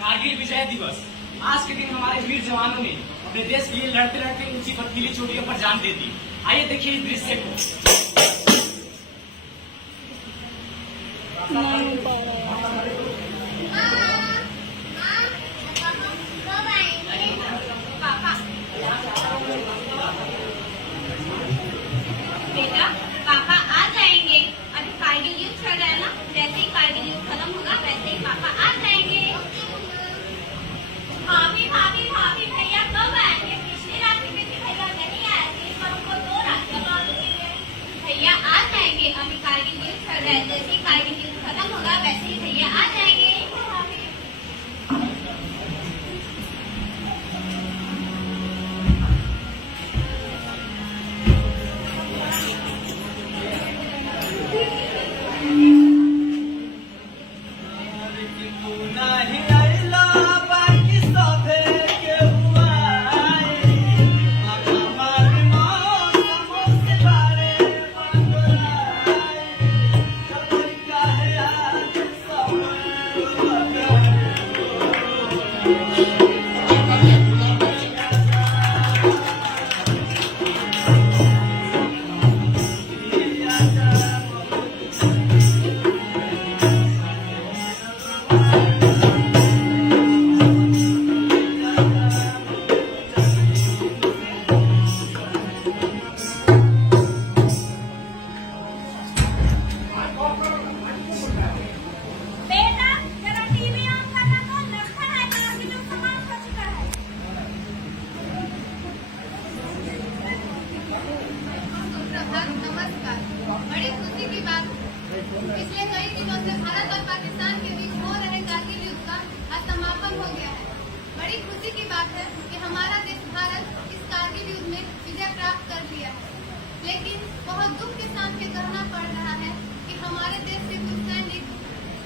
कारगिल विजय दिवस। आज के दिन हमारे वीर जवानों ने अपने देश के लिए लड़ते लड़ते ऊंची बर्फीली चोटियों पर जान दे दी। आइए देखिए इस दृश्य को। बेटा, पापा आ जाएंगे। अभी कारगिल युद्ध चल रहा है ना, जैसे ही कारगिल युद्ध खत्म होगा वैसे ही पापा आ जाएंगे। भाभी भाभी भाभी भैया कब आएंगे? पिछली रात्रि में भी भैया नहीं आए थे, पर उनको 2 रात बाद भैया आ जाएंगे। अभी कारगिल युद्ध चल रहा है, जैसे ही कारगिल युद्ध खत्म होगा वैसे ही भैया आ जाएंगे। बड़ी खुशी की बात, पिछले कई दिनों से भारत और पाकिस्तान के बीच हो रहे कारगिल युद्ध का आज समापन हो गया है। बड़ी खुशी की बात है कि हमारा देश भारत इस कारगिल युद्ध में विजय प्राप्त कर लिया है। लेकिन बहुत दुख के साथ ये कहना पड़ रहा है कि हमारे देश से कुछ सैनिक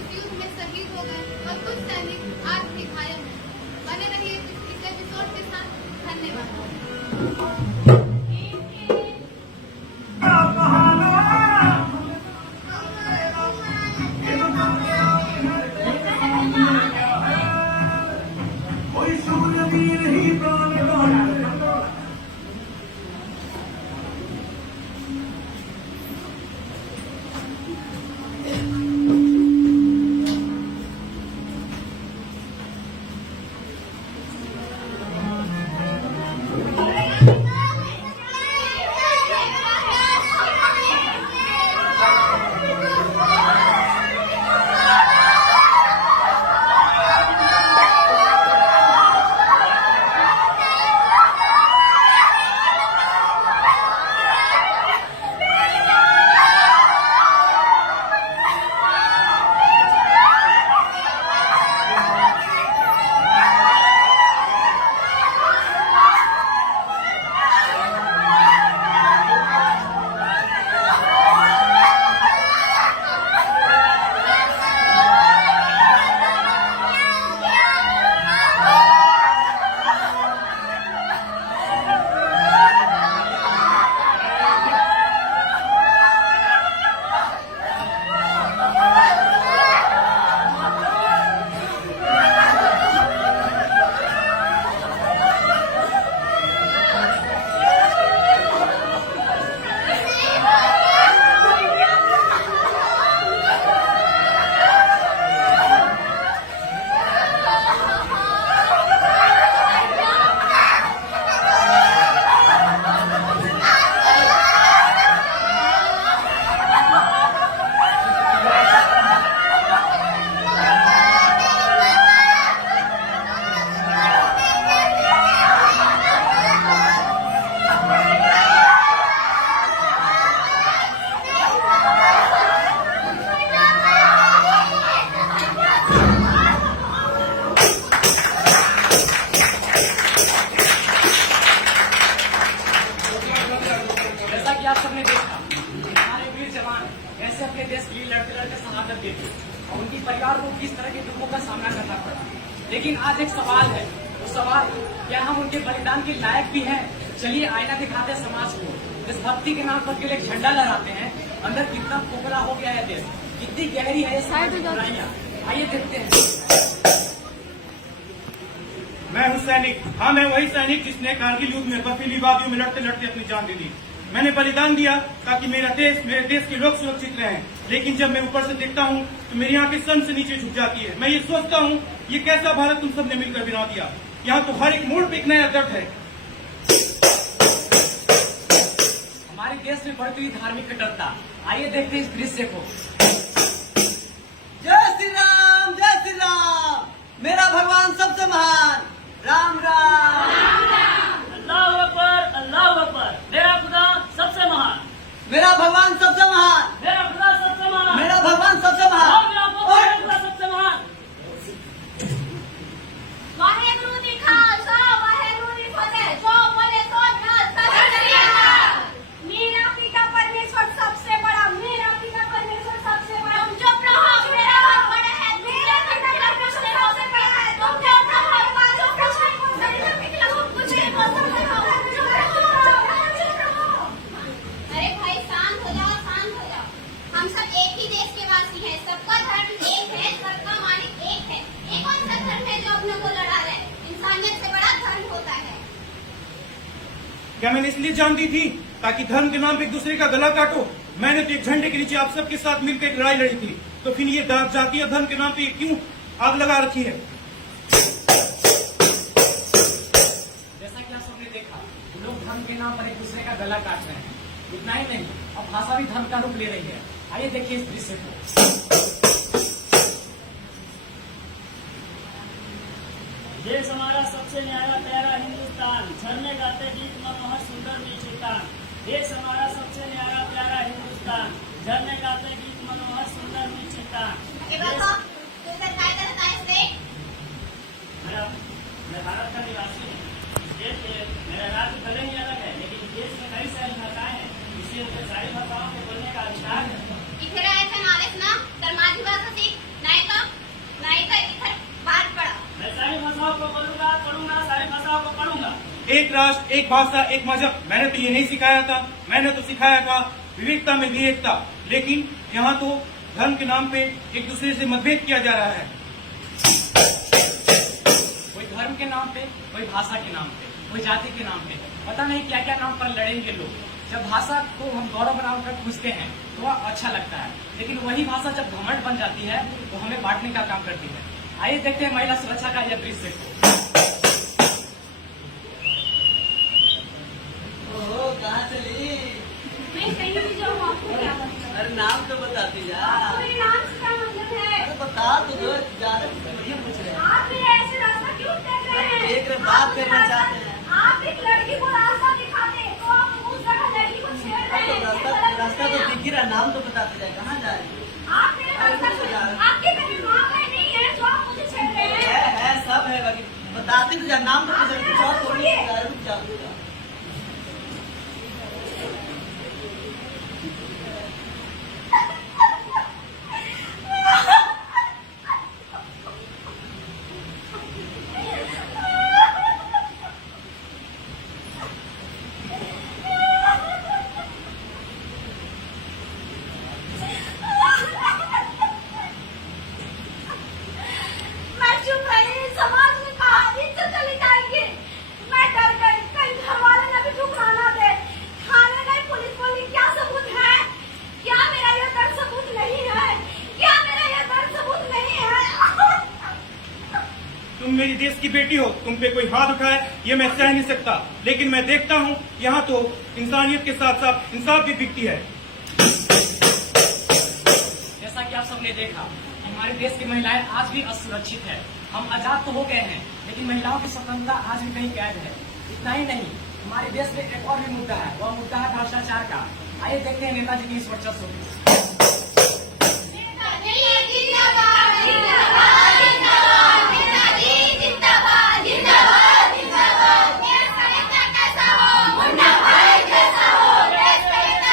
इस युद्ध में शहीद हो गए और कुछ सैनिक आज भी घायल हैं। बने रहिए इस एपिसोड के साथ। धन्यवाद। कि आप सबने देखा हमारे वीर जवान कैसे अपने देश के लिए लड़ते लड़ते शहादत देते और उनकी परिवार को किस तरह के दुखों का सामना करना पड़ा। लेकिन आज एक सवाल है, वो सवाल क्या हम उनके बलिदान के लायक भी हैं? चलिए आईना दिखाते हैं समाज को। देशभक्ति के नाम पर केवल एक झंडा लहराते हैं, अंदर कितना खोखला हो गया है देश, कितनी गहरी है ये बुराइयां। आइए देखते हैं। मैं हूं सैनिक, हाँ मैं वही सैनिक जिसने कारगिल युद्ध में बर्फीली वादियों में लड़ते लड़ते अपनी जान दे दी। मैंने बलिदान दिया ताकि मेरे देश के लोग सुरक्षित रहें। लेकिन जब मैं ऊपर से देखता हूँ तो मेरी आंखें सन से नीचे झुक जाती है। मैं ये सोचता हूँ ये कैसा भारत तुम सबने मिलकर बना दिया। यहाँ तो हर एक मोड़ पे एक नया दर्द है। हमारे देश में बढ़ती हुई धार्मिक कट्टरता, आइए देखते हैं इस दृश्य को। जय श्री राम, जय श्री राम। मेरा भगवान सबसे महान। राम राम। अल्लाह अकबर, मेरा खुदा सबसे महान, मेरा भगवान सबसे महान। मेरा खुदा सबसे महान, मेरा भगवान सबसे महान। और मेरा खुदा सबसे महान। वाहेगुरु जी खालसा, वाहेगुरु जी फतेह। जो बोले सो ना मेरा पिता परमेश्वर सबसे बड़ा, मेरा पिता परमेश्वर सबसे बड़ा। तुम चुप रहो, मेरा बाप बड़ा है, मेरा पिता परमेश्वर सबसे बड़ा है। तुम चुप रहो, बाजू प्रश्न को सही से निकलो, कुछ नहीं बोल सकते हो। चुप रहो। अरे भाई शांत हो जाओ, शांत हो जाओ। हम सब एक ही देश के वासी हैं, सबका धर्म एक है, सबका मालिक एक है। ये कौन सा धर्म है जो अपने को लड़ा रहा है? इंसानियत से बड़ा धर्म होता है। क्या मैंने इसलिए जान दी थी ताकि धर्म के नाम पे एक दूसरे का गला काटो? मैंने तो एक झंडे के नीचे आप सबके साथ मिलकर एक लड़ाई लड़ी थी, तो फिर ये जातीय धर्म के नाम पे क्यों आग लगा रखी है? जैसा कि आप सबने देखा, लोग धर्म के नाम पर एक दूसरे का गला काट रहे हैं। इतना ही नहीं, अब भाषा भी धर्म का रूप ले रही है। आइए देखिए इस दृश्य को। देश हमारा सबसे न्यारा प्यारा हिंदुस्तान, झरने गाते गीत मनोहर सुंदर नीचितान। देश हमारा सबसे न्यारा प्यारा हिंदुस्तान, झरने गाते गीत मनोहर सुंदर नीचितान। ये बताओ, तू इधर काय करता है से? मैं भारत का निवासी हूँ। इस देश के मेरा राज्य भले ही अलग है, लेकिन इस देश में कई सारी भाषाएं हैं, इसलिए मुझे सारी भाषाओं को बोलने का अधिकार है। इथे राहायचं नावेस ना तर माझी भाषा सीख, नाही का इथे बाहेर पडा। मैं सारी भाषाओं को बोलूंगा, पढ़ूंगा, सारी भाषाओं को पढ़ूंगा। एक राष्ट्र, एक भाषा, एक मजहब। मैंने तो ये नहीं सिखाया था, मैंने तो सिखाया था विविधता में विवेकता। लेकिन यहाँ तो धर्म के नाम पे एक दूसरे से मतभेद किया जा रहा है। कोई धर्म के नाम पे, कोई भाषा के नाम पे, कोई जाति के नाम पे, पता नहीं क्या क्या नाम पर लड़ेंगे लोग। जब भाषा को हम गौरव बनाकर पूछते हैं तो वह अच्छा लगता है, लेकिन वही भाषा जब घमंड बन जाती है तो हमें बांटने का काम करती है। आइए देखते हैं महिला सुरक्षा का यह दृश्य को। ओहो, कहाँ चली? मैं कहीं भी जाऊँ, आपको क्या मतलब? अरे नाम तो बताती जा। मेरे नाम से क्या मतलब है? अरे बता तो दो, ज्यादा बढ़िया पूछ रहे हैं। आप भी ऐसे रास्ता क्यों देख रहे हैं? देख रहे, बात करना चाहते हैं। आप एक लड़की को रास्ता दिखाते हैं तो आप उस जगह लड़की को छेड़ रहे हैं। रास्ता तो दिख ही रहा, नाम तो बताते जाए। कहाँ जा रहे हैं? आप मेरे रास्ता से, आपके कहीं माँ बहन नहीं है जो आप मुझे छेड़ रहे हैं? है सब है, बाकी बताते तो जा। नाम तो आप कुछ मेरे और बात थोड़ी सुनिए। रुक जा, रुक जा। मैं चुप रही, समाज में कहा इज्जत चली जाएगी। मैं डर गई, कहीं घर वाले न भी ठुकराना दे। थाने गई, पुलिस बोली क्या सबूत है? क्या मेरा ये दर्द सबूत नहीं है? क्या मेरा ये दर्द सबूत नहीं है? तुम मेरी देश की बेटी हो, तुम पे कोई हाथ उठाए ये मैं सह नहीं सकता। लेकिन मैं देखता हूँ यहाँ तो इंसानियत के साथ साथ इंसाफ भी बिकती है। जैसा कि आप सबने देखा, हमारे देश की महिलाएं आज भी असुरक्षित है। हम आजाद तो हो गए हैं, लेकिन महिलाओं की स्वतंत्रता आज भी कहीं कैद है। इतना ही नहीं, हमारे देश में एक और भी मुद्दा है, वह मुद्दा है भ्रष्टाचार का। आइए देखते हैं नेताजी की इस वर्चस्व को। नेताजी जिंदाबाद, जिंदाबाद, जिंदाबाद। नेताजी जिंदाबाद, जिंदाबाद, जिंदाबाद। देश का नेता कैसा हो? मुन्ना भाई जैसा हो। देश का नेता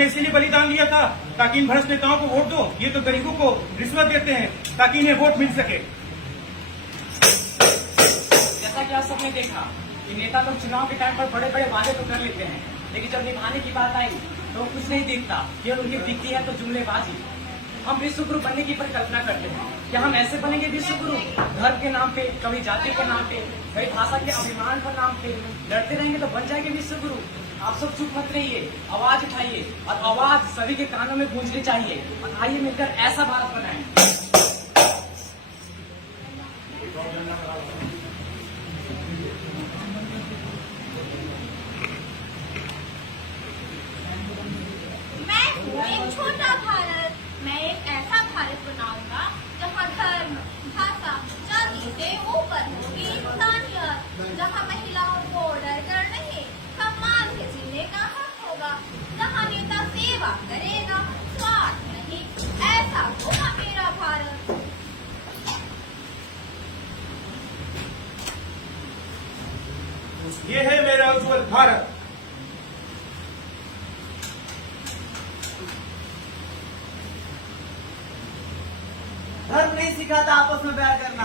मैंने इसीलिए बलिदान दिया था ताकि इन भ्रष्ट नेताओं को वोट दो। ये तो गरीबों को रिश्वत देते हैं ताकि इन्हें वोट मिल सके। जैसा कि आप सबने देखा कि नेता लोग चुनाव के टाइम पर बड़े बड़े वादे तो कर लेते हैं, लेकिन जब निभाने की बात आई तो कुछ नहीं दिखता। केवल उनकी दिखती है तो जुमलेबाजी। हम विश्व गुरु बनने की परिकल्पना करते हैं। क्या हम ऐसे बनेंगे विश्व गुरु? धर्म के नाम पे, कभी जाति के नाम पे, कभी भाषा के अभिमान के नाम पे लड़ते रहेंगे तो बन जाएंगे विश्व गुरु। आप सब चुप मत रहिए, आवाज उठाइए और आवाज सभी के कानों में गूंजनी चाहिए और आइए मिलकर ऐसा भारत बनाएं। मैं हूँ एक छोटा भारत। मैं एक ऐसा भारत बनाऊंगा जहाँ धर्म, भाषा, जाति से ऊपर होगी इंसानियत, जहाँ महिलाओं को डर नहीं, सम्मान से जीने का हक होगा, जहाँ नेता सेवा करेगा, स्वार्थ नहीं। ऐसा होगा मेरा भारत। ये है मेरा उज्जवल भारत। धर्म नहीं सिखाता आपस में प्यार करना,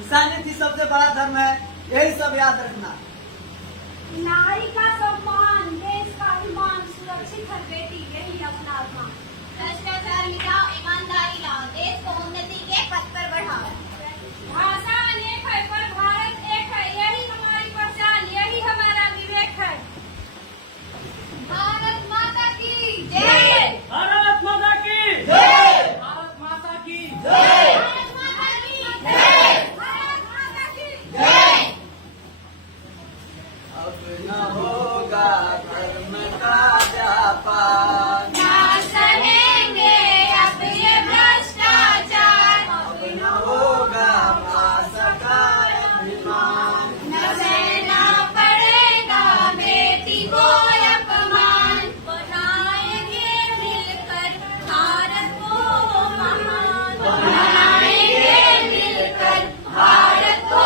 इंसानियत ही सबसे बड़ा धर्म है, यही सब याद रखना। नारी का सम्मान, देश का अभिमान, सुरक्षित हर बेटी यही अपना अभिमान। भ्रष्टाचार मिटाओ, ईमानदारी लाओ, देश को उन्नति के पथ पर बढ़ाओ। भाषा अनेक है पर भारत एक है, यही हमारी पहचान, यही हमारा विवेक है। भारत माता की जय। भारत माता की भारत माता की भारत माता की जय। भारत माता की जय। अब न होगा धर्म का व्यापार, ना सहेंगे अब ये भ्रष्टाचार, अब न होगा भाषा का अभिमान, न सहना पड़ेगा बेटी को अपमान। बनाएंगे मिलकर भारत को महान, बनाएंगे मिलकर भारत को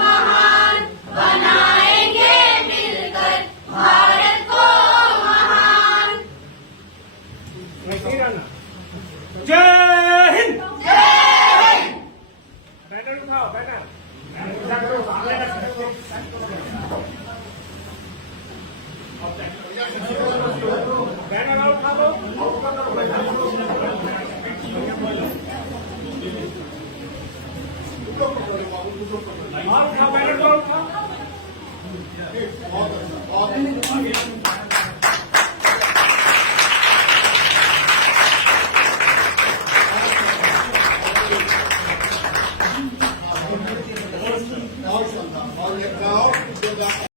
महान, बनाएंगे मिलकर भारत को महान। जय